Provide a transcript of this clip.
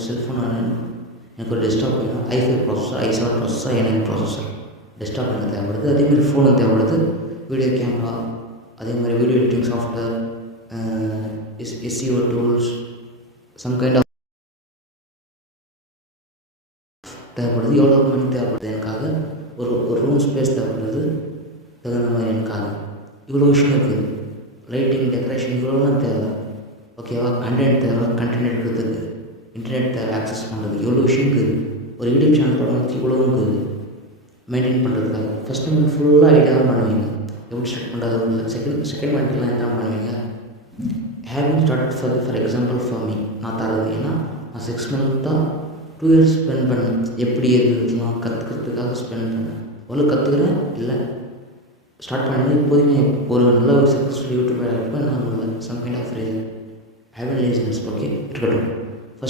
ஒரு செல்ஃபோன் வேணும், எனக்கு ஒரு டெஸ்க்டாப் வேணும், i5 processor, i7 processor, i9 processor, desktop எனக்கு தேவைப்படுது. அதேமாதிரி ஃபோனும் தேவைப்படுது. வீடியோ கேமரா, அதேமாதிரி video editing software, SEO tools, some kind of தேவைப்படுது. எவ்வளோ மணி தேவைப்படுது எனக்காக, ஒரு ரூம் ஸ்பேஸ் தேவைப்படுது தகுந்த மாதிரி எனக்காக. இவ்வளோ விஷயம் இருக்குது. லைட்டிங், டெக்கரேஷன் இவ்வளோலாம் தேவை. ஓகேவா? கண்டென்ட் தேவை, கண்டென்ட் எடுக்கிறதுக்கு இன்டர்நெட் தேவை, ஆக்சஸ் பண்ணுறது, இவ்வளோ விஷயம் இருக்குது. ஒரு யூடியூப் சேனல் தொடங்கிறதுக்கு இவ்வளோ இருக்குது மெயின்டைன் பண்ணுறதுக்காக. ஃபஸ்ட் நீங்கள் ஃபுல்லாக ஐடியா தான் பண்ணுவீங்க, எப்படி ஸ்டார்ட் பண்ணுறது. செகண்ட் மந்த்லாம் என்ன பண்ணுவீங்க, having start for example for me நான் தரது. ஏன்னா நான் 6 மந்த்தாக 2 இயர்ஸ் ஸ்பெண்ட் பண்ணேன். எப்படி எதுலாம் கற்றுக்கிறதுக்காக ஸ்பெண்ட் பண்ணேன். அவ்வளோ கற்றுக்கிறேன் இல்லை ஸ்டார்ட் பண்ணி இப்போதைக்கு ஒரு நல்ல ஒரு சக்ஸஸ்ஃபுல் யூடியூபர் இருப்பேன். நான் some kind of reason having laziness. Okay, இருக்கட்டும்.